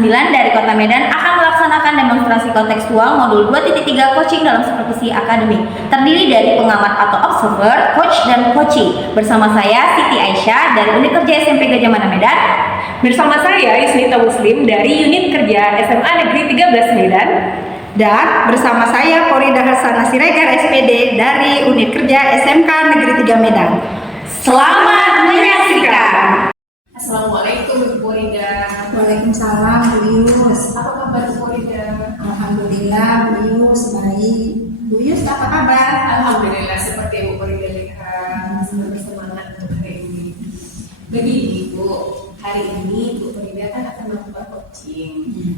9 dari Kota Medan akan melaksanakan demonstrasi kontekstual modul 2.3 coaching dalam supervisi akademik. Terdiri dari pengamat atau observer, coach, dan coaching. Bersama saya Siti Aisyah dari Unit Kerja SMP Gajah Mada Medan. Bersama saya Yusnita Muslim dari Unit Kerja SMA Negeri 13 Medan. Dan bersama saya Porida Hasanah Siregar SPD dari Unit Kerja SMK Negeri 3 Medan. Selamat menyaksikan. Assalamualaikum Bu Porida. Waalaikumsalam Bu Yus. Apa kabar Bu Porida? Alhamdulillah Bu Yus baik. Bu Yus apa kabar? Alhamdulillah seperti yang Bu Porida lihat, bersemangat untuk hari ini. Begini Bu, hari ini Bu Porida kan akan melakukan coaching.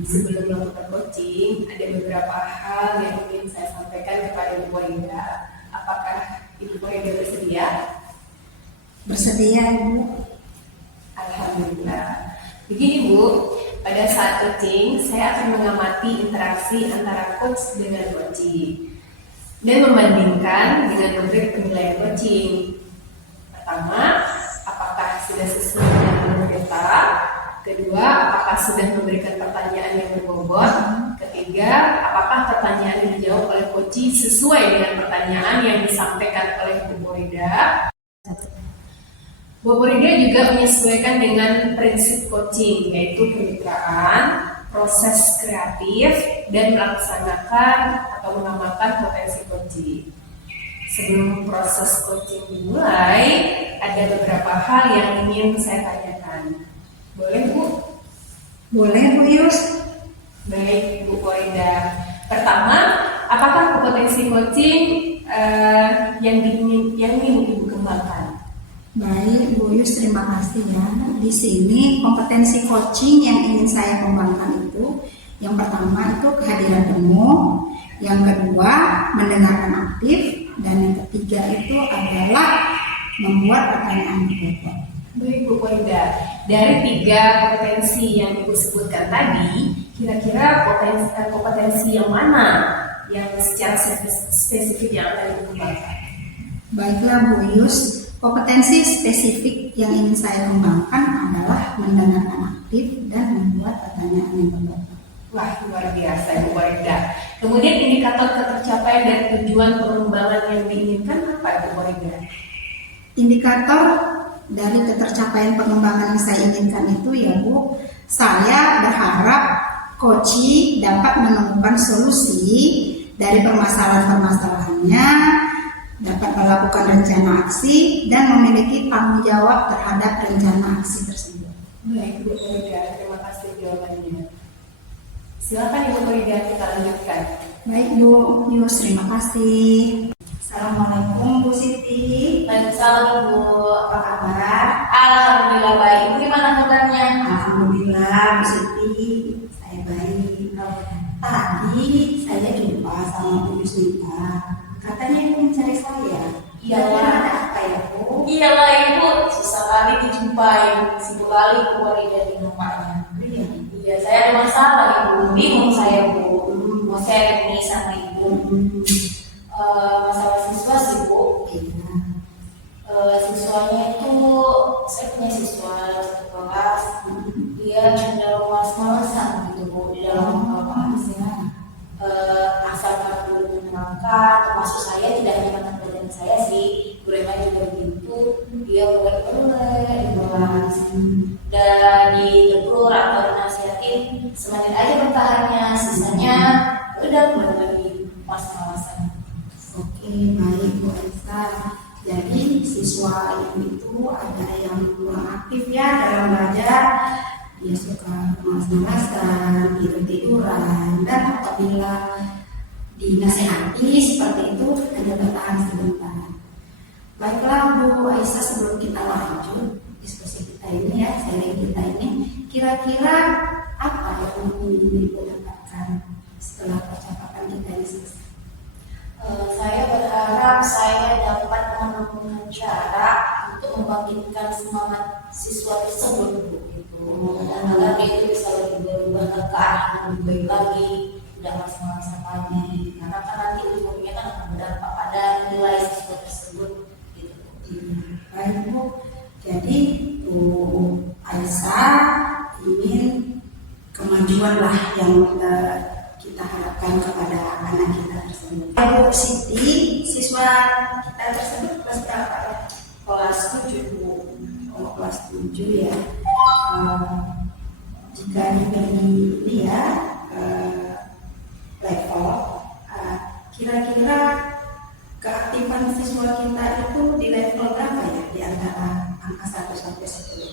Sebelum melakukan coaching, ada beberapa hal yang ingin saya sampaikan kepada Bu Porida. Apakah Ibu Porida bersedia? Bersedia Bu. Alhamdulillah. Begini Bu, pada saat coaching saya akan mengamati interaksi antara coach dengan coaching dan membandingkan dengan memberi penilaian coaching. Pertama, apakah sudah sesuai dengan menurut kita? Kedua, apakah sudah memberikan pertanyaan yang berbobot? Ketiga, apakah pertanyaan yang dijawab oleh coaching sesuai dengan pertanyaan yang disampaikan oleh Bu Porida? Bu Porida juga menyesuaikan dengan prinsip coaching, yaitu kemitraan, proses kreatif, dan melaksanakan atau mengamalkan potensi coaching. Sebelum proses coaching dimulai, ada beberapa hal yang ingin saya tanyakan. Boleh Bu? Boleh Bu Yus. Baik Bu Porida. Pertama, apakah kompetensi coaching yang ingin Ibu kembangkan? Baik Bu Yus, terima kasih ya. Di sini kompetensi coaching yang ingin saya kembangkan itu, yang pertama itu kehadiran temu, yang kedua mendengarkan aktif, dan yang ketiga itu adalah membuat pertanyaan berbobot. Baik Bu Porida, dari 3 kompetensi yang Ibu sebutkan tadi, kira-kira kompetensi yang mana yang secara spesifik yang akan Ibu kembangkan? Baiklah Bu Yus, kompetensi spesifik yang ingin saya kembangkan adalah mendengarkan aktif dan membuat pertanyaan yang berbobot. Wah, luar biasa Bu Porida. Kemudian indikator ketercapaian dan tujuan pengembangan yang diinginkan apa Bu Porida? Indikator dari ketercapaian pengembangan yang saya inginkan itu ya Bu, saya berharap coaching dapat menemukan solusi dari permasalahan-permasalahannya, dapat melakukan rencana aksi, dan memiliki tanggung jawab terhadap rencana aksi tersebut. Baik Bu Porida, terima kasih jawabannya. Silakan Ibu Porida, kita lanjutkan. Baik Bu Yus, terima kasih. Assalamualaikum Bu Siti. Waalaikumsalam Ibu. Apa kabar? Alhamdulillah baik. Ibu gimana kabarnya? Alhamdulillah Bu Siti, saya baik. Tadi saya jumpa sama Bu Yusnita. Katanya Ibu mencari saya. Iya. Ada apa ya Bu? Iya lah Ibu, susah kali dijumpai. Sibuk kali Bu Porida di rumahnya. Iya. Iya, saya ada masalah Ibu. Bingung saya Bu. Mau share ini sama Ibu. Masalah siswa sih Bu. Iya. Siswanya itu, saya punya siswa satu kelas. Dia cenderung malas-malasan gitu Bu di dalam kelas. Asal belum menyenangkan, termasuk saya tidak hanya mantan pelajaran saya sih, guru yang juga begitu, dia boleh di kelas dan ditegur atau dinasihatin semakin aja bertahannya, sisanya udah kembali lagi pas-malasan. Oke, baik Bu Aisyah. Jadi siswa ini itu ada yang kurang aktif ya dalam belajar. Dia suka malas-malasan, tidur-tiduran, dan apabila dinasehati seperti itu hanya bertahan sebentar. Baiklah Bu Aisyah, sebelum kita lanjut diskusi kita ini ya, sharing kita ini, kira-kira apa yang ingin Ibu dapatkan setelah percakapan kita ini selesai? Saya berharap saya dapat menemukan cara untuk membangkitkan semangat siswa tersebut Bu. Agar dia itu bisa lebih berubah ke arah yang lebih baik lagi, tidak masa-masa lagi. Karena kan nanti ujungnya kan akan berdampak pada nilai siswa tersebut. Gitu. Baik Bu, jadi Bu Aisyah ingin kemajuan tujuan lah yang kita harapkan kepada anak kita tersebut. Bu Siti, siswa kita tersebut kelas berapa ya? Kelas 7 Bu. Oh, kelas 7 ya. Jika diberi ini ya level, kira-kira keaktifan siswa kita itu di level berapa ya di antara angka 1 sampai 10?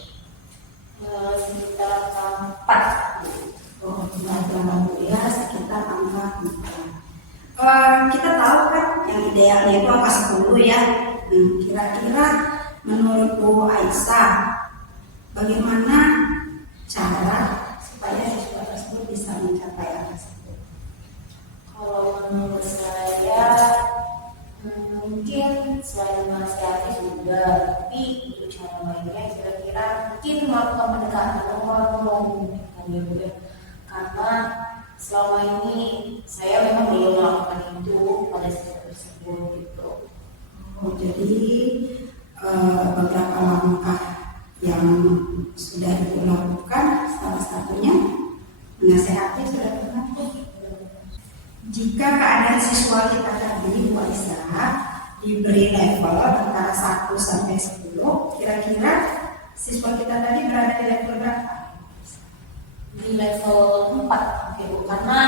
Sekitar 4. Oh, ya sekitar angka 4. Kita tahu kan yang idealnya itu angka 10 ya. Kira-kira menurut Bu Aisyah, bagaimana cara supaya siswa tersebut bisa mencapai angka 10? Kalau menurut saya mungkin selain menasihati juga, tapi untuk cara lainnya kira-kira mungkin melakukan pendekatan orang ya. Karena selama ini saya memang belum melakukan itu pada siswa tersebut gitu. Oh, jadi beberapa langkah yang sudah dilakukan, salah satunya menasehati sudah pernah. Jika keadaan siswa kita tadi Bu Aisyah diberi level antara 1 sampai 10, kira-kira siswa kita tadi berada di level berapa? Di level 4 gitu. Karena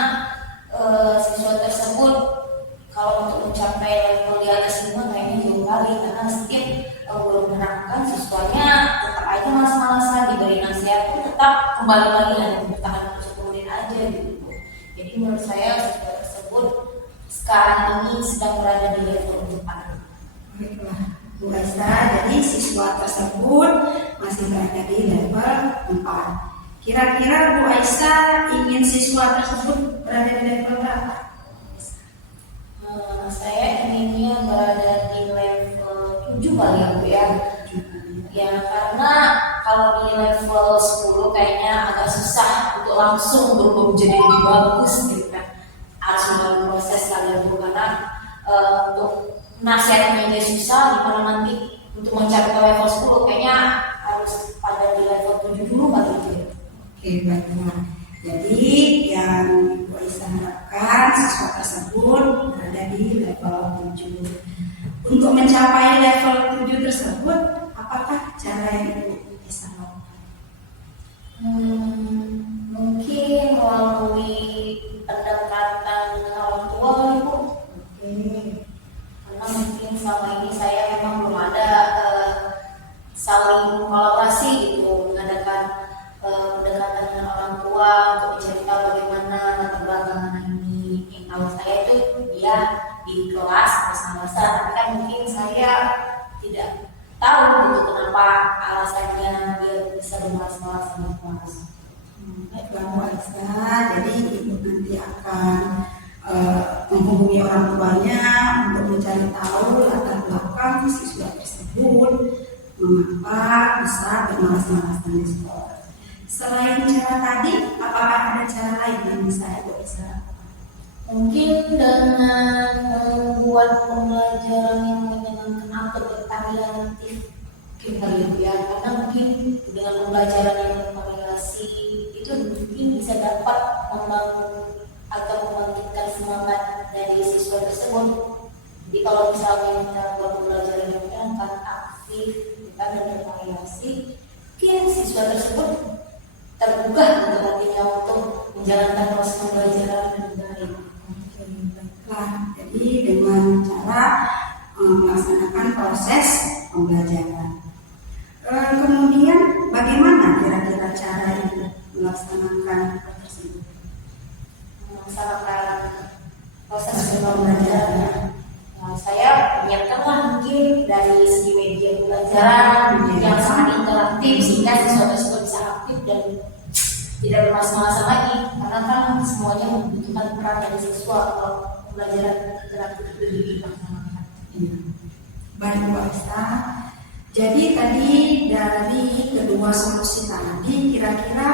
siswa tersebut kalau untuk mencapai level di atas 5 kayaknya jauh kali, karena setiap guru menerangkan siswanya tetap aja malas-malasan, diberi nasihat pun tetap kembali lagi hanya bertahan 10 menit aja gitu. Jadi menurut saya siswa tersebut sekarang ini sedang berada di level 4. Baiklah Bu Aisyah, jadi siswa tersebut masih berada di level 4. Kira-kira Bu Aisyah ingin siswa tersebut berada di level berapa? Saya inginnya berada di level 7 kali ya Bu ya. Ya karena kalau di level 10 kayaknya agak susah untuk langsung berubah menjadi lebih bagus gitu kan. Harus melalui proses kali ya Bu, karena untuk nasihatnya dia susah, gimana nanti untuk mencapai ke level 10 kayaknya harus pada di level 7 dulu kali ya. Oke, baiklah. Jadi yang Bu Aisyah harapkan siswa tersebut berada di level 7. Untuk mencapai level 7 tersebut, apakah cara yang Ibu Aisyah lakukan? Mungkin melalui pendekatan dengan orang tua kali Bu. Oke. Karena mungkin selama ini saya memang belum ada saling kolaborasi gitu, mengadakan pendekatan dengan orang tua untuk mencari tahu bagaimana latar belakang anak ini. Yang tahu saya itu dia di kelas bersama-sama, tapi kan mungkin saya tidak tahu gitu kenapa alasannya dia bisa bermalas-malasan di kelas. Baiklah Bu Aisyah, jadi Ibu nanti akan menghubungi orang tuanya untuk mencari tahu latar belakang siswa tersebut mengapa bisa bermalas-malasan di sekolah. Selain cara tadi, apakah ada cara lain yang bisa Ibu Aisyah lakukan? Mungkin dengan membuat pembelajaran yang menyenangkan atau bervariatif kita ya, karena mungkin dengan pembelajaran yang bervariasi itu mungkin bisa dapat membangun atau membangkitkan semangat dari siswa tersebut. Jadi kalau misalnya kita buat pembelajaran yang menyenangkan, aktif, kita dan bervariasi, mungkin siswa tersebut terbuka untuk nantinya untuk menjalankan proses pembelajaran dengan baik. Baiklah, jadi dengan cara melaksanakan proses pembelajaran. Kemudian bagaimana kira-kira cara Ibu melaksanakan hal tersebut? Melaksanakan proses pembelajaran. Nah, saya menyiapkanlah mungkin dari segi media pembelajaran yang sangat interaktif sehingga siswa tersebut bisa aktif dan tidak bermalas-malasan lagi, karena kan semuanya membutuhkan peran dari siswa kalau pembelajaran interaktif itu dilaksanakan. Baik Bu Aisyah, jadi tadi dari kedua solusi tadi kira-kira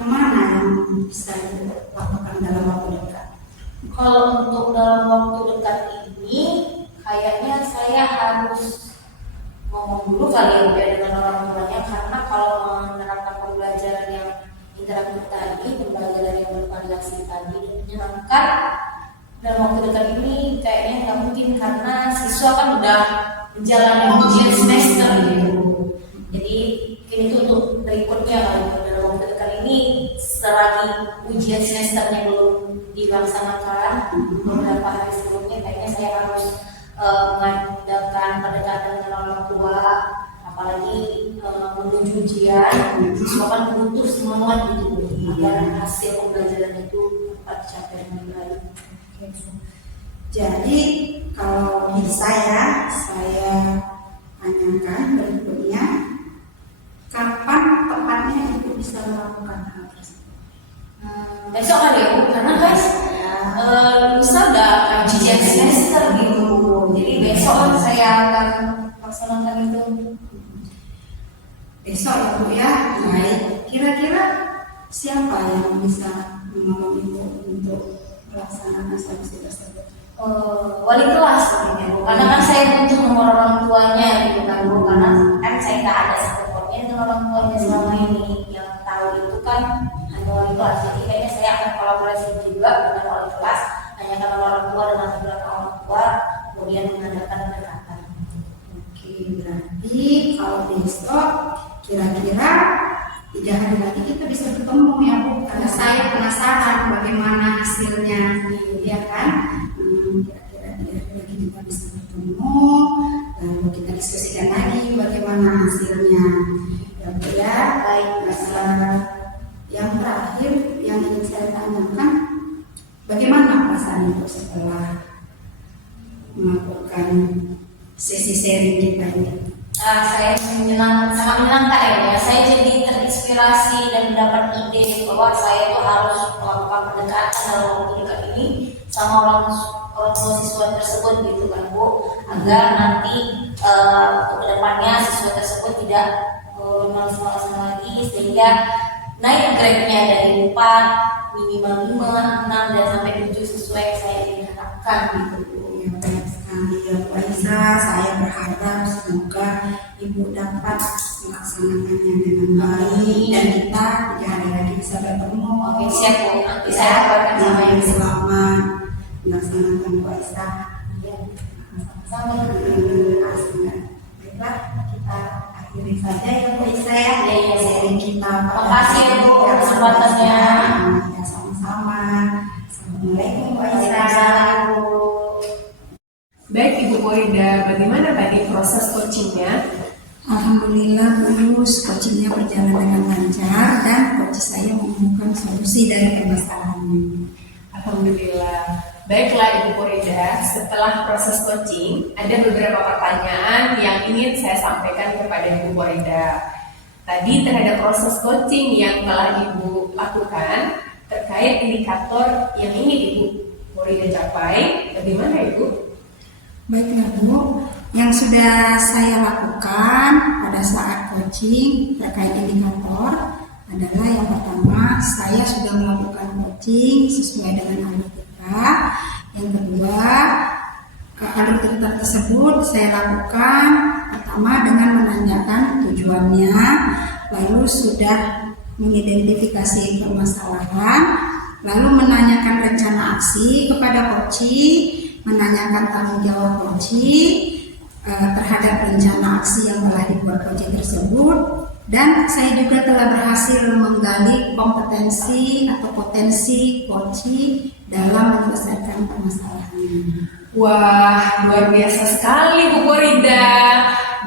yang mana yang bisa dilakukan dalam waktu dekat? Kalau untuk dalam waktu dekat ini, kayaknya saya harus ngomong dulu kali ya dengan orang tuanya, karena kalau menerapkan pembelajaran yang interaktif tadi, pembelajaran yang bervariasi tadi dan menyenangkan dalam waktu dekat ini kayaknya nggak mungkin karena siswa kan udah menjalani ujian semester gitu. Jadi ini tuh untuk berikutnya kali dalam waktu dekat ini selagi ujian semesternya belum dilaksanakan beberapa hari sebelumnya kayaknya saya harus mengadakan pendekatan dengan orang tua, apalagi menuju ujian siswa kan butuh semangat gitu agar hasil pembelajaran itu dapat dicapai dengan baik. Jadi kalau bisa ya, saya tanyakan berikutnya, kapan tepatnya ibu bisa melakukan hal tersebut? Besok kali ya Bu, karena guys lusa udah ujian semester gitu, jadi besok kan saya akan laksanakan itu. Besok ya Bu ya, baik. Kira-kira siapa yang bisa menolong ibu untuk melaksanakan sanksi tersebut? Wali kelas sebenarnya Bu, karena kan saya butuh nomor orang tuanya gitu kan Bu, karena kan saya nggak ada supportnya dengan orang tuanya selama ini, yang tahu itu kan hanya wali kelas. Jadi kayaknya saya akan kolaborasi juga dengan wali kelas, tanyakan nomor orang tua dan nanti belakang orang tua, kemudian mengadakan pendekatan. Oke, berarti kalau besok kira-kira 3 hari lagi kita bisa ketemu ya Bu, karena saya penasaran bagaimana hasilnya, ya kan? Kira-kira 3 hari lagi kita bisa bertemu, lalu kita diskusikan lagi bagaimana hasilnya. Ya Bu ya, baik. Masalah yang terakhir yang ingin saya tanyakan, bagaimana perasaan Ibu setelah melakukan sesi sharing kita ini? Saya sangat menyenangkan ya. Saya jadi terinspirasi dan mendapat ide bahwa saya itu harus melakukan pendekatan dalam waktu dekat ini sama orang tua siswa tersebut gitu kan Bu, agar nanti untuk kedepannya siswa tersebut tidak malas-malasan lagi, sehingga naik grade-nya dari 4 minimal 5, 6 dan sampai 7 sesuai yang saya ingin harapkan gitu Bu. Ya, baik sekali ya Bu Aisyah. Saya berharap semoga Ibu dapat melaksanakannya dengan baik dan kita 3 hari lagi bisa bertemu. Oke, siap Bu. Nanti saya kabarkan sama yang Ibu. selamat melaksanakan Bu Aisyah. Ya, sama. Baiklah, kita akhiri saja ya Bu Aisyah ya. Iya. Sharing kita. Makasih ya Bu kesempatannya. Ya, sama-sama. Assalamualaikum Bu Aisyah. Waalaikumsalam Bu. Baik Ibu Korida, bagaimana tadi proses coachingnya? Alhamdulillah lulus, coachingnya berjalan dengan lancar dan coach saya menemukan solusi dari permasalahannya. Alhamdulillah. Baiklah Ibu Korida, setelah proses coaching, ada beberapa pertanyaan yang ingin saya sampaikan kepada Ibu Korida. Tadi terhadap proses coaching yang telah Ibu lakukan, terkait indikator yang ingin Ibu Korida capai, bagaimana Ibu? Baiklah Bu, yang sudah saya lakukan pada saat coaching terkait indikator adalah yang pertama, saya sudah melakukan coaching sesuai dengan alur kita. Yang kedua, alur kita tersebut saya lakukan pertama dengan menanyakan tujuannya, lalu sudah mengidentifikasi permasalahan, lalu menanyakan rencana aksi kepada coaching, menanyakan tanggung jawab coaching terhadap rencana aksi yang telah dibuat coaching tersebut, dan saya juga telah berhasil menggali kompetensi atau potensi coaching dalam menyelesaikan permasalahan. Wah, luar biasa sekali Bu Korida.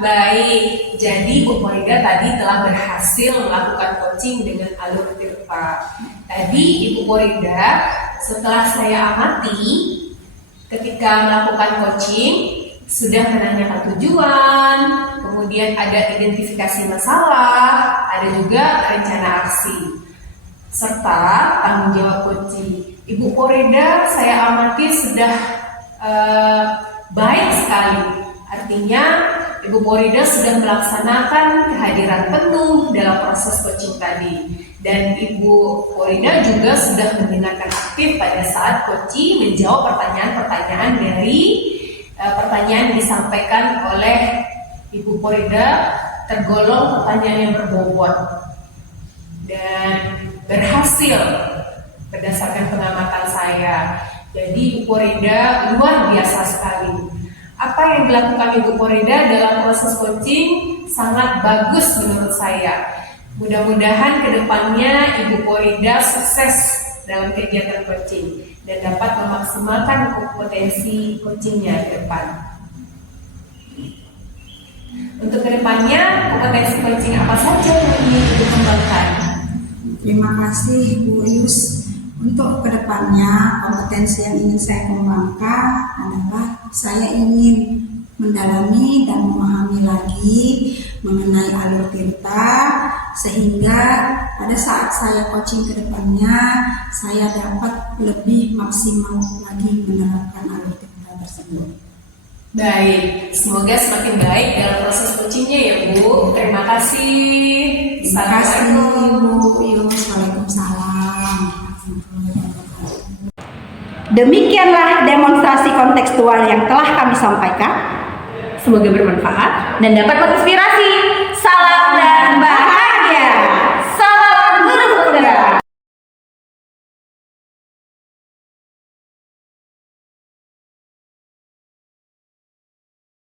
Baik, jadi Bu Korida tadi telah berhasil melakukan coaching dengan alur tirta. Tadi Ibu Korida, setelah saya amati, ketika melakukan coaching, sudah menanyakan tujuan, kemudian ada identifikasi masalah, ada juga rencana aksi, serta tanggung jawab coaching. Ibu Korida saya amati sudah baik sekali. Artinya Ibu Korida sudah melaksanakan kehadiran penuh dalam proses coaching tadi. Dan Ibu Korida juga sudah mendengarkan aktif pada saat coaching menjawab pertanyaan-pertanyaan dari pertanyaan yang disampaikan oleh Ibu Korida, tergolong pertanyaan yang berbobot. Dan berhasil berdasarkan pengamatan saya. Jadi Ibu Porida luar biasa sekali. Apa yang dilakukan Ibu Porida dalam proses coaching sangat bagus menurut saya. Mudah-mudahan kedepannya Ibu Porida sukses dalam kegiatan coaching dan dapat memaksimalkan kompetensi coachingnya ke depan. Untuk kedepannya, kompetensi coaching apa saja yang ingin Ibu kembangkan? Terima kasih Bu Yus. Untuk kedepannya kompetensi yang ingin saya kembangkan adalah saya ingin mendalami dan memahami lagi mengenai alur tirta sehingga pada saat saya coaching kedepannya saya dapat lebih maksimal lagi menerapkan alur tirta tersebut. Baik, semoga semakin baik dalam proses coachingnya ya Bu. Terima kasih. Terima kasih Bu Yus. Waalaikumsalam. Demikianlah demonstrasi kontekstual yang telah kami sampaikan. Semoga bermanfaat Dan dapat menginspirasi.